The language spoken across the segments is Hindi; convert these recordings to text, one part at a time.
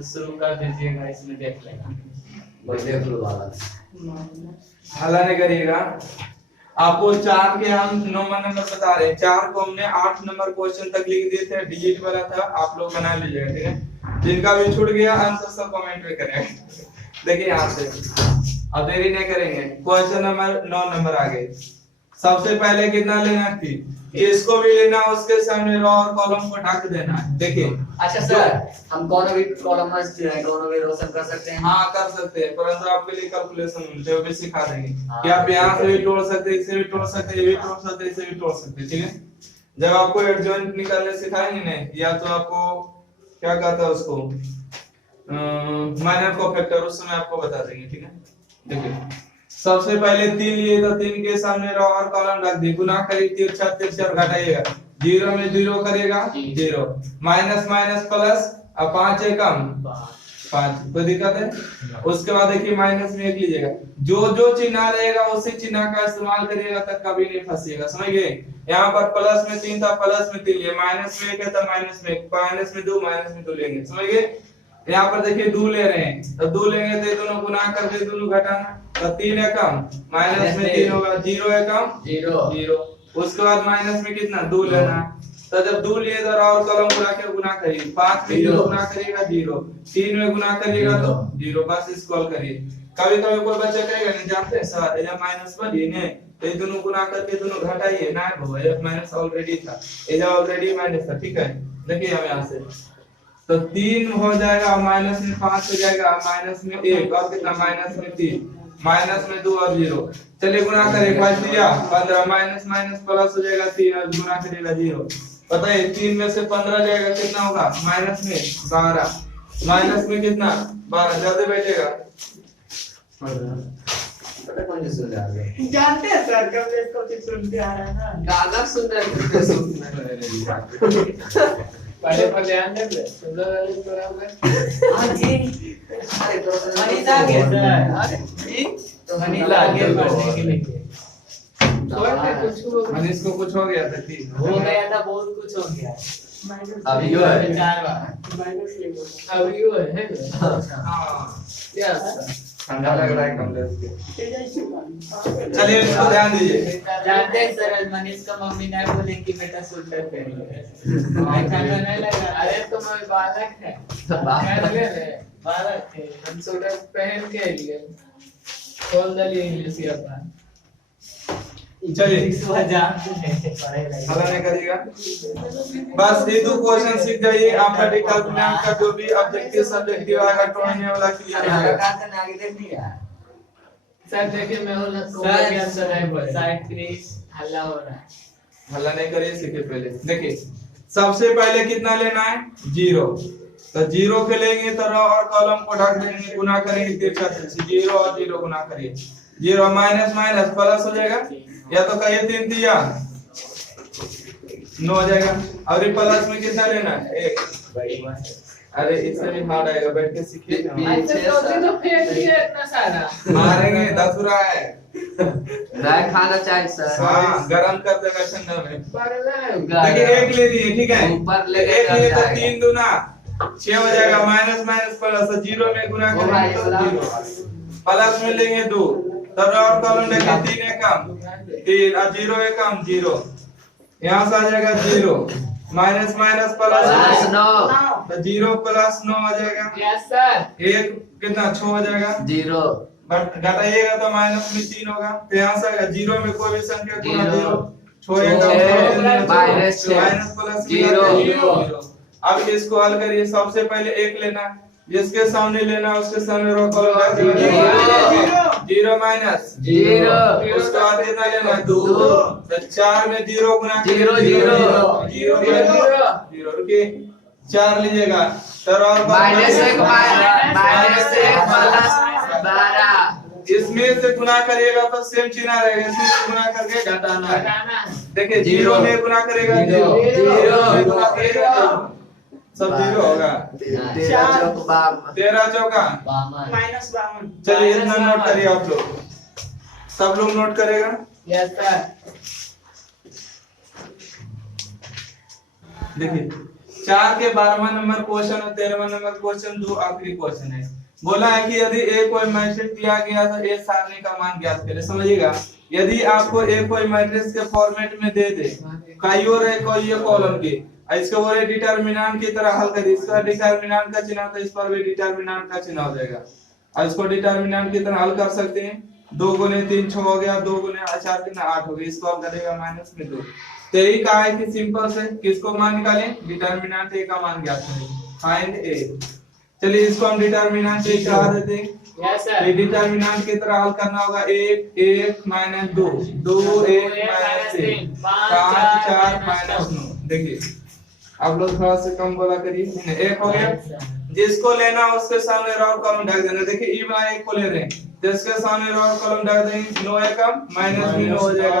शुरू कर दीजिएगा, इसमें देख लेगा। देख लो वाला हल्ला नहीं करिएगा। आपको 4 के हम 9 नंबर बता रहे हैं। 4 को हमने 8 नंबर क्वेश्चन तक लिख दिए थे, डिजिट वाला था, आप लोग बना लीजिएगा, ठीक है। जिनका भी छूट गया आंसर सब कमेंट में करेंगे। देखिए यहाँ से अब देरी नहीं करेंगे। क्वेश्चन नंबर 9 नंबर आ गए। सबसे पहले कितना लेना थी, इसको भी लेना, उसके सामने रो और कॉलम को ढक देना है। देखिए अच्छा सर, हम कौन भी कॉलम दोनों भी रोशन कर सकते हैं? हाँ कर सकते हैं, परंतु आपके लिए कैलकुलेशन मिलते हैं, वो भी सिखा देंगे कि आप यहाँ से भी तोड़ सकते हैं, इसे भी तोड़ सकते हैं, ये भी तोड़ सकते हैं, इसे भी तोड़ सकते हैं, ठीक है। जब आपको एडजॉइंट निकालने सिखाएंगे ना, या तो आपको क्या कहता है उसको माइनर को फैक्टर, उस समय आपको बता देंगे, ठीक है। देखिए सबसे पहले 3 लिए तो 3 के सामने रो और कॉलम रख दी, गुना करिए 3 4 4 घटाइएगा, 0 में 0 करिएगा 0, माइनस माइनस प्लस, अब 5 है कम 5, कोई दिक्कत है। उसके बाद देखिए माइनस में 1 लीजिएगा, जो जो चिन्ह रहेगा उसी चिन्ह का इस्तेमाल करिएगा, तब कभी नहीं फंसिएगा, समझ गए। यहाँ पर प्लस में 3 था, प्लस में 3 लिए, माइनस में 1 है तो माइनस में 1, माइनस में 2, माइनस में 2 लेंगे, समझ गए। यहाँ पर देखिए 2 ले रहे हैं, तो 2 लेंगे तो दोनों गुना करके दोनों घटाना, तो 3 है कम, माइनस में 3 होगा, 0 है कम 0। उसके बाद माइनस में कितना 2 लेना, तो जब 2 लिए तो और कॉलम को रख के गुना करिए, 5 में 0 गुना करिएगा 0, 3 में गुना करिएगा तो 0, बस इसको हल करिए। कभी कभी कोई बच्चा कहेगा नहीं जानते हैं सर ये माइनस बनी ने, तो ये दोनों गुना करके दोनों घटाइए ना, वो ये माइनस ऑलरेडी था, ये ऑलरेडी माइनस था, ठीक है। देखिए हम यहाँ से तो 3 हो जाएगा, माइनस में 5 हो जाएगा, माइनस में 1 और कितना माइनस में 3, माइनस में 2 और 0, चलिए गुना करें, 5 दिया 15, माइनस माइनस प्लस हो जाएगा 3 और गुना करेगा 0, बताइए 3 में से 15 जाएगा कितना होगा, माइनस में 12, माइनस में कितना 12, जल्दी बैठेगा। जानते हैं सर, कब इसको सुनते आ रहा है ना, गाना सुन रहे हैं पहले पर ध्यान दे ले, सुन रहे बराबर। हां जी, अरे तो मनीष आ गया सर, अरे जी तो मनीष आ गया पढ़ने के लिए, मनीष को कुछ हो गया था, ठीक हो गया था, बहुत कुछ हो गया, अभी यो है 4 बार अभी यो है हां यस ठंडा लग रहा है कमरे से। चलिए इसको ध्यान दीजिए। जानते हैं सर, मनीष का मम्मी नहीं बोले कि बेटा स्वेटर पहन ले, नहीं लगा, अरे तुम अभी बालक है, बालक है, हम स्वेटर पहन के लिए खोल दिए इंग्लिश या अपना, चलिए पढ़ाई नहीं करिएगा, बस ये 2 क्वेश्चन सीख जाइए, आपका डिटरमिनेंट का जो भी ऑब्जेक्टिव सब्जेक्टिव आएगा टोने वाला क्लियर हो जाएगा। आगे देख लिया सर देखिए मैं बोला सर आंसर है, साइड प्लीज हल्ला हो रहा है, हल्ला नहीं करिए, सीखिए पहले। देखिए सबसे पहले कितना लेना है 0, तो 0 के लेंगे तो रो और कॉलम को ढक देंगे, गुना करेंगे तिरछा से 0 और 0 गुना करिए, 0 माइनस माइनस प्लस हो जाएगा, या तो कहिए 3 दिया 9 हो जाएगा, और ये प्लस में कितना लेना है 1, अरे इससे भी हार्ड आएगा, बैठ के सीखिए। तो फेंक दिया इतना सारा, मारेंगे 10 रहा है, नहीं खाना चाहिए सर, हाँ गरम कर देगा ठंडा में। पढ़ना देखिए 1 ले लिए, ठीक है, ऊपर लेके 1 लिए तो जाएगा। 3 दूना 6 हो जाएगा, माइनस माइनस प्लस, 0 में गुना करेंगे तो 0, प्लस में लेंगे 2, तब और कॉलम लेंगे 3 है कम 3 और 0 है कम 0, यहाँ से आ जाएगा 0, माइनस माइनस प्लस 9 तो 0 प्लस 9 आ जाएगा, यस सर, 1 कितना 6 हो जाएगा, 0 बट घटाइएगा तो माइनस में 3 होगा, तो यहाँ से आएगा 0 में कोई भी संख्या गुना 0, 6 माइनस प्लस 0। अब इसको हल करिए, सबसे पहले 1 लेना, जिसके सामने लेना उसके सामने रो कॉलम रख दीजिए, 0 माइनस 0, उसके बाद कितना लेना 2, तो 4 में 0 गुना 0 रुकिए 4 लीजिएगा, तो और माइनस 1 प्लस 12, इसमें से गुना करिएगा तो सेम चिन्ह रहेगा, इसमें से गुना करके घटाना है। देखिए 0 में गुना करेगा 0, सब 0 होगा, 13 चौका माइनस 52, चलिए इतना नोट करिए आप लोग, सब लोग नोट करेगा। यस सर, देखिए 4 के 12वां नंबर क्वेश्चन और 13वां नंबर क्वेश्चन दो आखिरी क्वेश्चन है। बोला है कि यदि ए कोई मैट्रिक्स दिया गया तो ए सारणी का मान ज्ञात करें। समझिएगा, यदि आपको ए कोई मैट्रिक्स के फॉर्मेट में दे दे, कई और है कोई कॉलम की, इसको बोले डिटरमिनेंट की तरह हल करिए, इसका डिटरमिनेंट का चिन्ह तो इस पर भी डिटरमिनेंट का चिन्ह हो जाएगा। और इसको डिटरमिनेंट की तरह हल कर सकते हैं। 2 गुने 3 6 हो गया, 2 गुने 4 कितना 8 हो गया, इसको हल करेगा माइनस में 2। तो यही कहा है कि सिंपल से किसको मान निकालें, डिटरमिनेंट ए का मान ज्ञात करें, फाइंड ए। चलिए इसको हम डिटरमिनेंट ए चला देते हैं। Yes sir. ये डिटरमिनेंट की तरह हल करना होगा 1 1 - 2 2 1 - 3 5 4 -9। देखिए आप लोग थोड़ा से कम बोला करिए। 1 हो गया, जिसको लेना उसके सामने रो और कॉलम ढक देना। देखिए ई वाला 1 को ले रहे हैं, जिसके सामने रो और कॉलम ढक देंगे, 9 एकम माइनस में 9 हो जाएगा,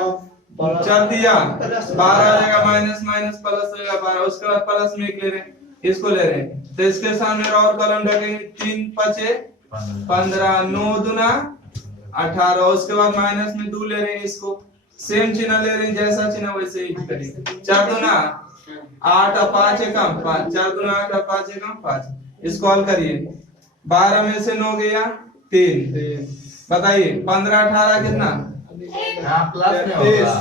चल दिया 12 आ जाएगा, माइनस माइनस प्लस हो जाएगा 12। उसके बाद प्लस में 1 ले रहे हैं, इसको ले रहे हैं, तो इसके सामने रो और कॉलम ढकेंगे, 3 5 15 9 दूना 18। उसके बाद माइनस में 2 ले रहे हैं, इसको सेम चिन्ह ले रहे हैं, जैसा चिन्ह वैसे ही करेंगे। 4 दूना 8 और 5 एकम 5, 4 दूना 8 और 5 एकम 5। इसको हल करिए, 12 में से 9 गया 3, बताइए 15 18 कितना, प्लस में होगा,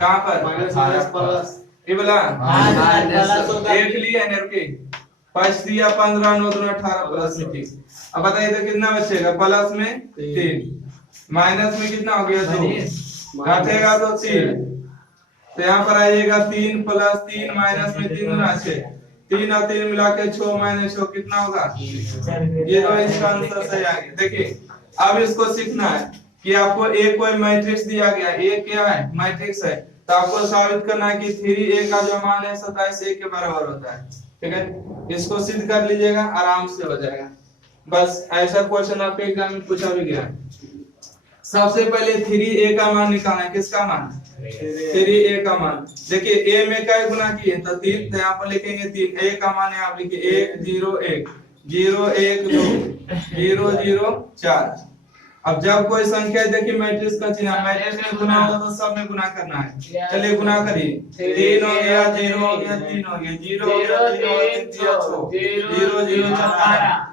कहां पर माइनस प्लस ये बोला प्लस एक लिए है के 5 दिया 15 9 दूना 18 प्लस में 3। अब बताइए तो कितना बचेगा, प्लस में 3 माइनस में कितना हो गया 2, घटेगा तो 3, तो यहाँ पर आइएगा 3 प्लस 3 माइनस में 3 गुना 6, 3 और 3 मिला के 6 माइनस 6 कितना होगा, ये तो इसका आंसर सही आ गया। देखिए अब इसको सीखना है कि आपको ए कोई मैट्रिक्स दिया गया, ए क्या है मैट्रिक्स है, तो आपको साबित करना है कि 3a का जो मान है 27 a के बराबर होता है। ठीक है, इसको सिद्ध कर लीजिएगा, आराम से हो जाएगा। बस ऐसा क्वेश्चन आपके एग्जाम में पूछा भी गया है। सबसे पहले 3a का मान निकालना है, किसका मान, 3a का मान। देखिए a में क्या गुना किए तो 3, तो यहाँ पर लिखेंगे 3, a का मान है आप लिखिए 1 0 1 0 1 2 0 0 4। अब जब कोई संख्या देखिए मैट्रिक्स का चिन्ह, मैट्रिक्स में गुना हो तो सब में गुना करना है। चलिए गुना करिए, 3 हो गया 0 हो गया 3 हो गया 0 हो गया 3 हो गया 6 0 0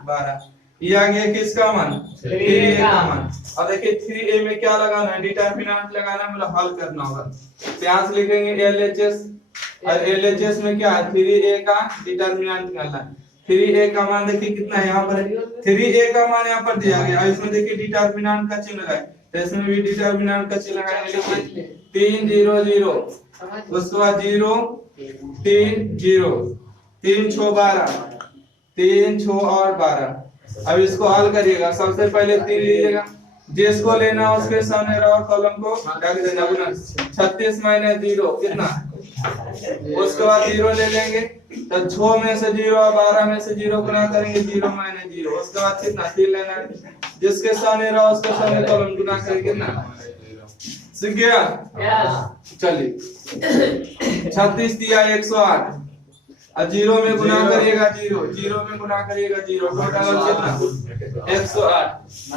12। ये आ गया किसका मान, 3a का मान। अब देखिए 3a में क्या लगाना है, डिटरमिनेंट लगाना है, मतलब हल करना होगा। तो यहाँ से लिखेंगे LHS, और LHS में क्या है 3a का डिटरमिनेंट निकालना है। 3a का मान देखिए कितना है, यहाँ पर 3a का मान यहाँ पर दिया गया, इसमें देखिए डिटरमिनेंट का चिन्ह लगाए, तो इसमें भी डिटरमिनेंट का चिन्ह लगाएंगे, 3 0 0, उसके बाद 0 3 0 3 6 12 3 6 और 12। अब इसको हल करिएगा, सबसे पहले 3 लीजिएगा, जिसको लेना उसके सामने रो और कॉलम को ढक देना, गुना 36 - 0 कितना, उसके बाद 0 ले लेंगे, तो 6 में से 0 और 12 में से 0 गुना करेंगे, 0 - 0। उसके बाद कितना 3 लेना है, जिसके सामने रो उसके सामने कॉलम गुना करेंगे, कितना सीख गया। चलिए 36 दिया 108, और 0 में गुना करिएगा 0 0 में गुना करिएगा 0, टोटल कितना 108।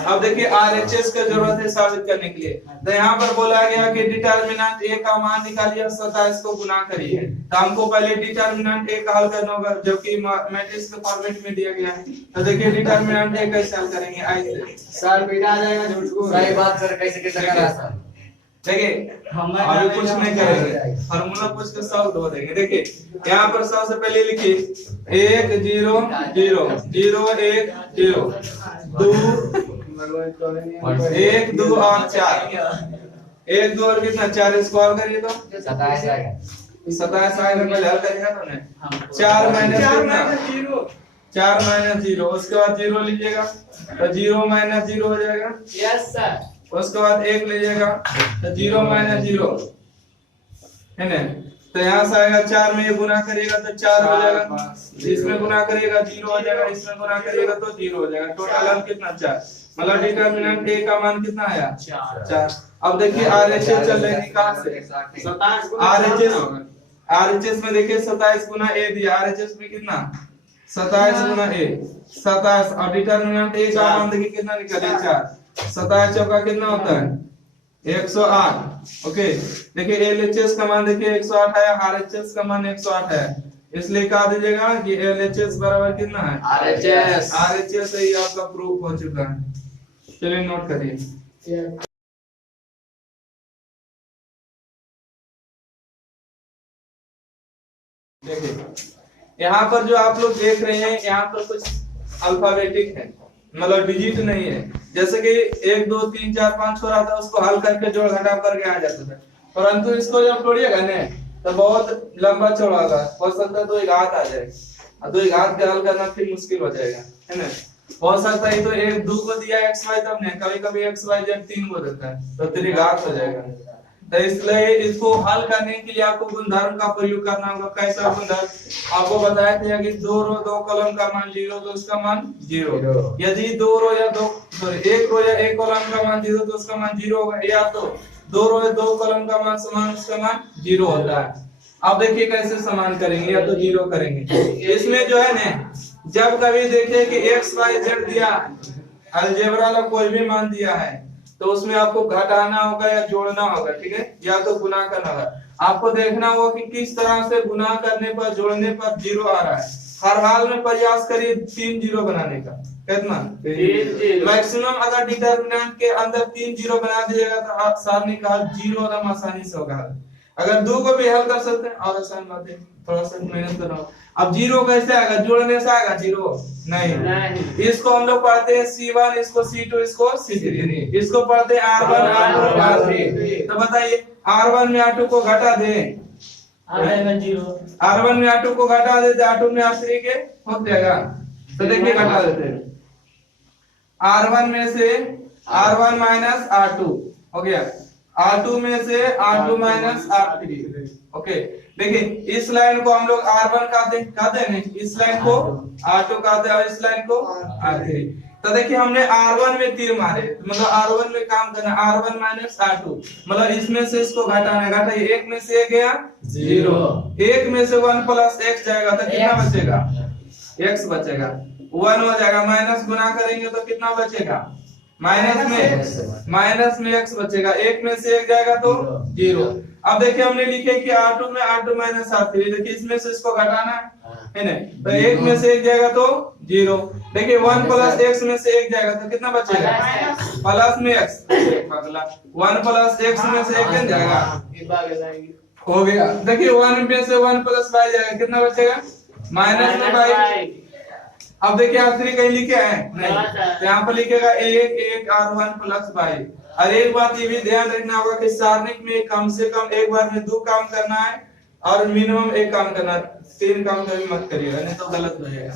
अब देखिए RHS का जरूरत है साबित करने के लिए, तो यहाँ पर बोला गया कि डिटरमिनेंट a का मान निकालिए, 27 को गुना करिए। तो हमको पहले डिटरमिनेंट a का हल करना होगा, जबकि मैट्रिक्स के फॉर्मेट में दिया गया है। तो देखिए डिटरमिनेंट a कैसे हल करेंगे, ऐसे सर बेटा आ जाएगा झूठ को, सही बात सर, कैसे कैसे करा सर। देखिए अभी कुछ नहीं करेंगे, फार्मूला पूछ के सॉल्व हो देंगे। देखिए यहाँ पर सबसे पहले लिखिए 1 0 0 0 1 0 2 1 2 और 4, 1 2 और कितना 4, इसको हल करिए तो 27 आएगा, 27 आएगा। पहले हल करेगा तो नहीं, 4 माइनस कितना 4 माइनस 0, उसके बाद 0 लीजिएगा तो 0 माइनस 0 हो जाएगा। Yes sir. उसके बाद 1 लीजिएगा तो 0 माइनस 0 है ना, तो यहाँ से आएगा 4 में ये गुना करिएगा तो 4 हो जाएगा, इसमें गुना करिएगा 0 हो जाएगा, इसमें गुना करिएगा तो 0 हो जाएगा। टोटल हम कितना 4, मतलब डिटरमिनेंट a का मान कितना आया 4। अब देखिए RHS चल रही है कहां से, RHS में देखिए 27 गुना a दिया, RHS में कितना 27 गुना a 27, और डिटरमिनेंट a का मान देखिए कितना निकले 4, 27 चौका कितना होता है 108। ओके देखिए LHS का मान देखिए 108 है, RHS का मान 108 है, इसलिए कहा दीजिएगा कि LHS बराबर कितना है RHS। RHS ही आपका प्रूफ हो चुका है। चलिए नोट करिए। देखिए यहाँ पर जो आप लोग देख रहे हैं यहाँ पर कुछ अल्फाबेटिक है, मतलब डिजिट नहीं है। जैसे कि 1 2 3 4 5 हो रहा था, उसको हल करके जोड़ घटाव करके आ जाता था, परंतु इसको जब तोड़िएगा ना तो बहुत लंबा चौड़ा होगा, हो सकता है तो एक हाथ आ जाए, तो एक हाथ का हल करना फिर मुश्किल हो जाएगा, है ना। हो सकता है तो 1 2 को दिया XY, तब नहीं, कभी कभी XYZ 3 को देता है तो 3 घात हो जाएगा। तो इसलिए इसको हल करने के लिए आपको गुणधर्म का प्रयोग करना होगा। कैसा गुणधर्म? आपको बताया था कि 2 रो 2 कॉलम का मान 0 तो उसका मान 0। यदि 2 रो या 2 सॉरी 1 रो या 1 कॉलम का मान 0 तो उसका मान 0 होगा, या तो 2 रो या 2 कॉलम का मान समान उसका मान 0 होता है। अब देखिए कैसे समान करेंगे, या तो 0 करेंगे। इसमें जो है ना, जब कभी देखिए कि XYZ दिया, अलजेब्रा वाला कोई भी मान दिया है, तो उसमें आपको घटाना होगा या जोड़ना होगा, ठीक है, या तो गुना करना होगा। आपको देखना होगा कि किस तरह से गुना करने पर जोड़ने पर 0 आ रहा है। हर हाल में प्रयास करिए 3 0 बनाने का। कितना? मैक्सिमम अगर डिटरमिनेंट के अंदर 3 0 बना दीजिएगा तो आप सारणी का 0 एकदम आसानी से होगा। अगर 2 को भी हल कर सकते हैं और आसान बात है, थोड़ा सा मेहनत करना। अब 0 कैसे आएगा? जोड़ने से आएगा 0? नहीं। इसको हम लोग पढ़ते हैं C1, इसको C2, इसको C3, इसको पढ़ते हैं R1 R2 R3। तो बताइए R1 में R2 को घटा दे, R1 में R2 को घटा दे तो R2 में R3 के हो जाएगा। तो देखिए घटा देते हैं, R1 में से R1 माइनस R2 हो गया, R2 में से R2 माइनस R3। ओके, देखिए इस लाइन को हम लोग R1 कहते हैं, इस लाइन को R2 कहते हैं और इस लाइन को R3। तो देखिए हमने R1 में तीर मारे, मतलब R1 में काम करना, R1 माइनस R2, मतलब इसमें से इसको घटाना। घटाइए, 1 में से 1 गया 0, 1 में से 1 प्लस x जाएगा तो कितना बचेगा? x बचेगा, 1 हो जाएगा। माइनस गुना करेंगे तो कितना बचेगा? माइनस में x बचेगा, 1 में से 1 जाएगा तो 0। अब देखिए हमने लिखे कि R2 में R2 माइनस R3, देखिए इसमें से इसको घटाना है ना, तो 1 में से 1 जाएगा तो 0। देखिए 1 प्लस x में से 1 जाएगा तो कितना बचेगा? प्लस में x, 1 प्लस x में से 1 जाएगा, हो गया। देखिए 1 में से 1 प्लस y जाएगा, कितना बचेगा? माइनस में y। अब देखिए R3 कहीं लिखे हैं? नहीं, तो यहाँ पर लिखेगा 1 1 R1 प्लस y। और एक बात ये भी ध्यान रखना होगा कि सारणिक में कम से कम एक बार में 2 काम करना है और मिनिमम 1 काम करना है, 3 काम कभी मत करिएगा, नहीं तो गलत हो जाएगा।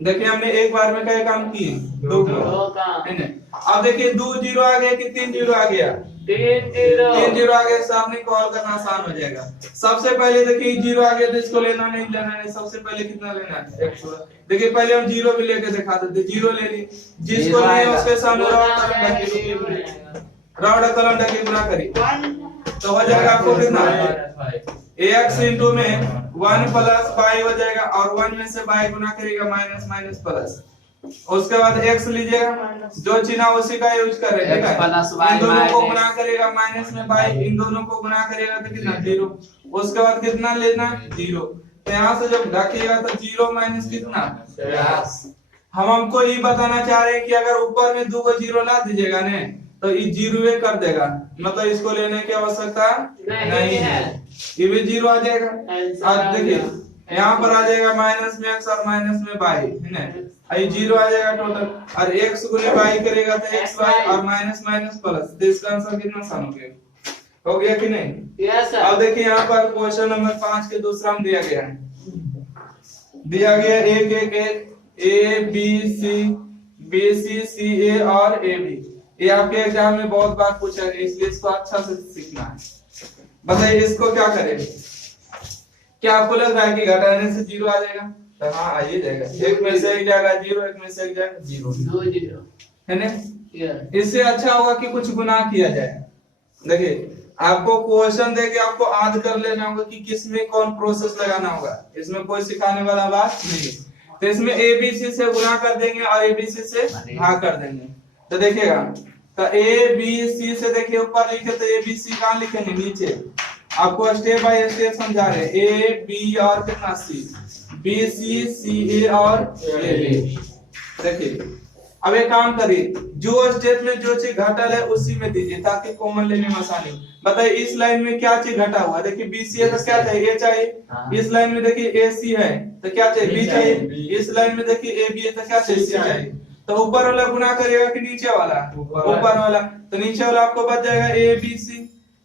देखिए हमने एक बार में क्या काम किए? 2 काम। अब देखिए 2 0 आ गया कि 3 0 आ गया? 3 0 आ गया, सामने कॉल करना आसान हो जाएगा। सबसे पहले देखिए 0 आ गया तो इसको लेना नहीं लेना नहीं, सबसे पहले कितना लेना है? 1 छोड़ा। देखिए पहले हम 0 भी लेके दिखा देते, 0 ले ली, जिसको लिए उसके सामने राउंड कॉलम ढके गुना करिए तो हो जाएगा आपको कितना? ax इंटू में 1 प्लस y हो जाएगा, और 1 में से y गुना करेगा माइनस माइनस प्लस, उसके बाद x लीजिएगा, जो चिन्ह उसी का यूज कर रहे हैं, इन दोनों को गुना करेगा माइनस में y, इन दोनों को गुना करेगा तो कितना? 0। उसके बाद कितना लेना? 0। तो यहाँ से जब ढकेगा तो 0 माइनस कितना? हमको ये बताना चाह रहे हैं कि अगर ऊपर में 2 को 0 ला दीजिएगा ने तो ये 0 कर देगा, मतलब इसको लेने की आवश्यकता नहीं है, ये भी 0 आ जाएगा। अब देखिए यहाँ पर आ जाएगा माइनस में x और माइनस में y, है ना, ये 0 आ जाएगा टोटल, और x गुने y करेगा तो xy और माइनस माइनस प्लस, तो इसका आंसर कितना आसान हो गया कि नहीं? Yes sir. अब देखिए यहाँ पर क्वेश्चन नंबर 5 के दूसरा में दिया गया है, दिया गया 1 1 1 A B C B C C A और A B। ये आपके एग्जाम में बहुत बार पूछा गया, इसलिए इसको अच्छा से सीखना है। बताइए इसको क्या करें? क्या आपको लग रहा है कि घटाने से 0 आ जाएगा? तो हाँ आ ही जाएगा, 1 में से 1 जाएगा 0, 1 में से 1 जाएगा 0, 2 0 है ना। इससे अच्छा होगा कि कुछ गुना किया जाए। देखिए आपको क्वेश्चन देके आपको याद कर लेना होगा कि किसमें कौन प्रोसेस लगाना होगा, इसमें कोई सिखाने वाला बात नहीं। तो इसमें ABC से गुना कर देंगे और ABC से भाग कर देंगे, तो देखिएगा तो ABC से देखिए ऊपर लिखे तो ABC कहाँ लिखेंगे? नीचे, आपको स्टेप बाय स्टेप समझा रहे हैं। ए बी और कितना सी, बी सी, सी ए और ए बी। देखिए अब एक काम करिए, जो स्टेप में जो चीज घटल है उसी में दीजिए ताकि कॉमन लेने में आसानी हो। बताइए इस लाइन में क्या चीज घटा हुआ, देखिए बी सी है तो क्या चाहिए, ए चाहिए। इस लाइन में देखिए ए सी है तो क्या चाहिए, बी चाहिए। इस लाइन में देखिए ए बी है तो क्या चाहिए, सी चाहिए। तो ऊपर वाला गुना करिएगा कि नीचे वाला, ऊपर वाला। तो नीचे वाला आपको बच जाएगा ए बी सी।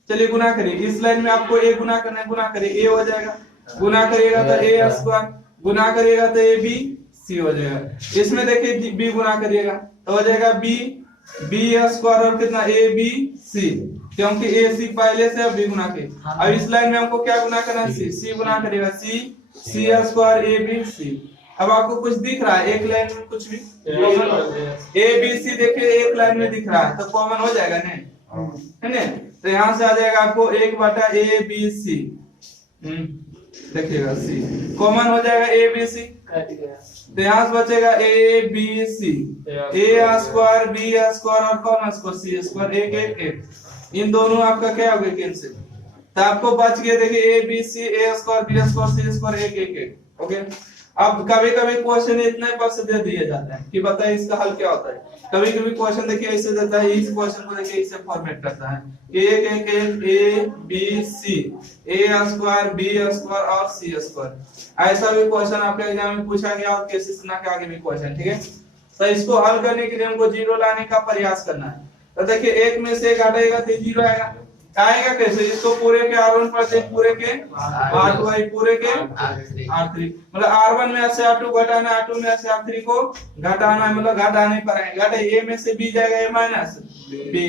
चलिए गुना करिए, इस लाइन में आपको ए गुना करना है, गुना करिए, ए हो जाएगा। गुना करिएगा तो ए स्क्वायर, गुना करिएगा तो ए बी सी हो जाएगा। इसमें देखिए बी गुना करिएगा तो हो जाएगा बी बी स्क्वायर और कितना ए बी सी, क्योंकि ए सी पहले से अब बी गुना के। अब इस लाइन में हमको क्या गुना करना है, सी, सी गुना करिएगा, सी सी स्क्वायर ए बी सी। अब आपको कुछ दिख रहा है एक लाइन में, कुछ भी ए बी सी देखिए एक लाइन में दिख रहा है तो कॉमन हो जाएगा ना, है ना। तो यहाँ से आ जाएगा आपको 1/a b c, देखिएगा सी कॉमन हो जाएगा ए बी सी। तो यहाँ से बचेगा A B C, A square B square और कौन स्क्वायर सी स्क्वायर, एक एक एक। इन दोनों आपका क्या हो गया कैंसिल, तो आपको बच गया देखिए A B C, A square B square C square, एक एक एक। ओके, अब कभी कभी क्वेश्चन इतने पर से दे दिए जाते हैं कि बताइए इसका हल क्या होता है। कभी कभी क्वेश्चन देखिए ऐसे देता है, इस क्वेश्चन को देखिए इसे फॉर्मेट करता है, एक एक एक A B C, A square B square और सी स्क्वायर। ऐसा भी क्वेश्चन आपके एग्जाम में पूछा गया और केसेस ना के आगे भी क्वेश्चन, ठीक है। तो इसको हल करने के लिए हमको जीरो लाने का प्रयास करना है। तो देखिए एक में से एक हटेगा तो जीरो आएगा, आएगा कैसे, इसको पूरे के R1 पढ़ते हैं, पूरे के R2 पूरे के R3, मतलब R1 में से R2 घटाना, R2 में से R3 को घटाना है, मतलब घटाने पर आएगा। घटा A में से B जाएगा A माइनस B,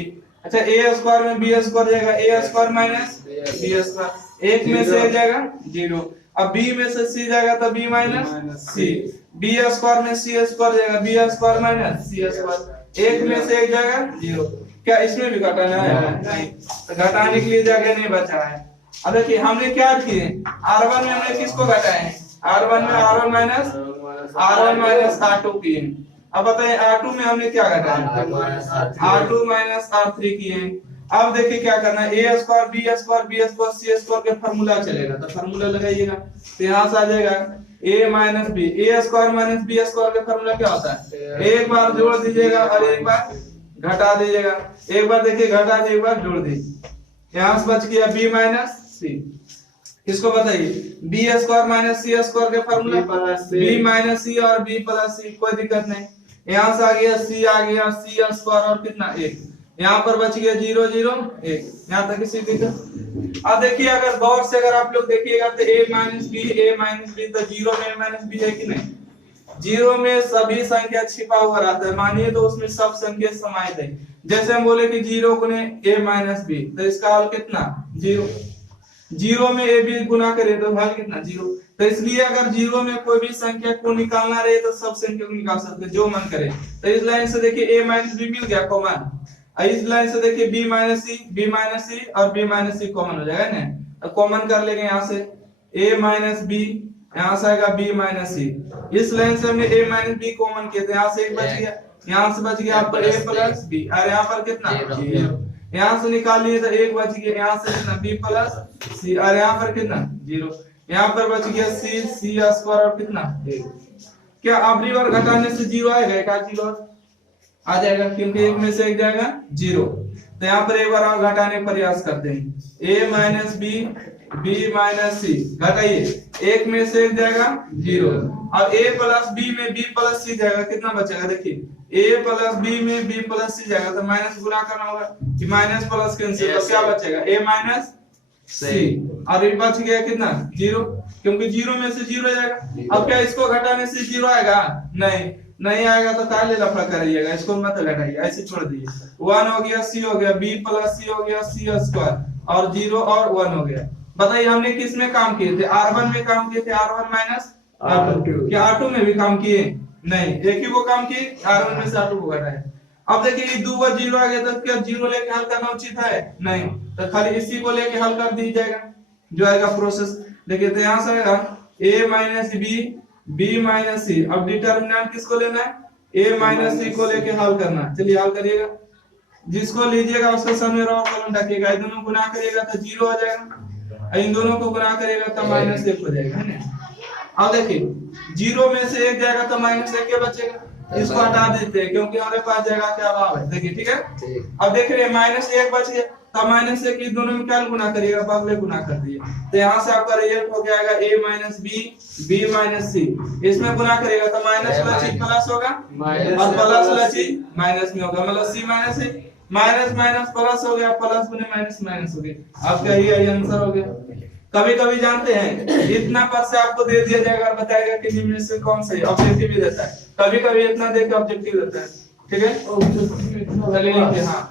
अच्छा A स्क्वायर में B स्क्वायर जाएगा A square minus B square, एक में से जाएगा जीरो। अब B में से C जाएगा तो B minus C, B square में C स्क्वायर जाएगा B square minus C square, एक में से एक जाएगा जीरो। क्या इसमें भी घटाना है, नहीं, तो घटाने के लिए जगह नहीं बचा है। अब देखिए हमने क्या किए, R1 में हमने किसको घटाए हैं, R1 में R1 माइनस R2 किए। अब बताइए R2 में हमने क्या घटाया, R2 माइनस R3 किए। अब देखिए क्या करना है, A square B square B square C square के फार्मूला चलेगा, तो फार्मूला लगाइएगा। तो यहाँ से आ जाएगा A minus B, A square minus B square का फार्मूला क्या होता है, एक बार जोड़ दीजिएगा और एक बार घटा दीजिएगा। एक बार देखिए घटा दे, एक बार जोड़ दीजिए, यहाँ से बच गया b माइनस सी। इसको बताइए बी स्क्वायर माइनस सी स्क्वायर के फार्मूला b माइनस सी और b प्लस सी, कोई दिक्कत नहीं। यहाँ से आ गया c, आ गया c स्क्वायर और कितना एक, यहाँ पर बच गया 0 0 1, यहाँ तक किसी दिक्कत। अब देखिए अगर गौर से अगर आप लोग देखिएगा तो a माइनस बी, तो जीरो में a माइनस बी है कि नहीं, जीरो में सभी संख्या छिपा हुआ रहता है, मानिए तो उसमें सब संख्या समाहित है। जैसे हम बोले कि जीरो गुने a माइनस बी, तो इसका हल कितना जीरो, जीरो में a b गुना करें तो हल कितना जीरो। तो इसलिए अगर जीरो में कोई भी संख्या को निकालना रहे तो सब संख्या को निकाल सकते जो मन करे। तो इस लाइन से देखिए a माइनस बी मिल गया कॉमन, इस लाइन से देखिए b माइनस सी और b माइनस सी कॉमन हो जाएगा ना, तो कॉमन कर लेंगे यहाँ से a माइनस बी, यहाँ से आएगा b माइनस सी। इस लाइन से हमने a माइनस बी कॉमन किया, यहाँ से एक बच गया, यहाँ से बच गया आपका a प्लस बी, और यहाँ पर कितना जीरो, यहाँ से निकाल लिए तो एक बच गया, यहाँ से कितना b प्लस सी, और यहाँ पर कितना जीरो, यहाँ पर बच गया c स्क्वायर और कितना एक। क्या अबरी बार घटाने से जीरो आएगा, एक जीरो आ जाएगा, क्योंकि एक में से एक जाएगा जीरो। तो यहाँ पर एक बार और घटाने का प्रयास करते हैं, a minus b b minus c, घटाइए, एक में से एक जाएगा जीरो। अब a प्लस b में b प्लस सी जाएगा, कितना बचेगा देखिए a प्लस b में b प्लस सी जाएगा, तो माइनस गुना करना होगा कि माइनस प्लस कैंसिल, तो क्या बचेगा a माइनस सी, और ये बच गया कितना जीरो, क्योंकि जीरो में से जीरो जाएगा। अब क्या इसको घटाने से जीरो आएगा, नहीं आएगा, तो काहे लफड़ा करिएगा, इसको मत घटाइए, ऐसे छोड़ दीजिए। 1 हो गया, c हो गया, b प्लस सी हो गया, c स्क्वायर और 0 और 1 हो गया। बताइए हमने किस में काम किए थे, R1 में काम किए थे, R1 माइनस R2। क्या R2 में भी काम किए, नहीं, एक ही वो काम किए, R1 में से R2 को घटाए। अब देखिए ये 2 बार 0 आ गया, तो क्या 0 लेके हल करना उचित है, नहीं, तो खाली इसी को लेके हल कर दी जाएगा, जो आएगा प्रोसेस। देखिए तो यहाँ से आएगा a minus b, b minus c. अब डिटर्मिनेंट किसको लेना है, a माइनस सी को लेके हल करना। चलिए हल करिएगा, जिसको लीजिएगा उसके सामने रो कॉलम रखिएगा, दोनों गुना करिएगा तो 0 हो जाएगा, इन दोनों को गुना करेगा तो -1 हो जाएगा, है ना। अब देखिए 0 में से 1 जाएगा तो -1 क्या बचेगा, इसको हटा देते हैं क्योंकि हमारे पास जगह का अभाव है। देखिए ठीक है, अब देख रहे हैं -1 बच गया, तब -1 इस दोनों में क्या गुना करिएगा, बगले गुना कर दिए, तो यहाँ से आपका रिजल्ट हो जाएगा a - b b - c, इसमें गुना करेगा तो माइनस लची प्लस होगा और प्लस लची माइनस में होगा, मतलब c - a माइनस प्लस हो गया, प्लस गुने माइनस माइनस हो गया, आपका यही आंसर हो गया। कभी कभी जानते हैं इतना पर से आपको दे दिया जाएगा और बताएगा कि इनमें से कौन सही, ऑब्जेक्टिव भी देता है, कभी कभी इतना दे के ऑब्जेक्टिव देता है, ठीक है। चलिए हाँ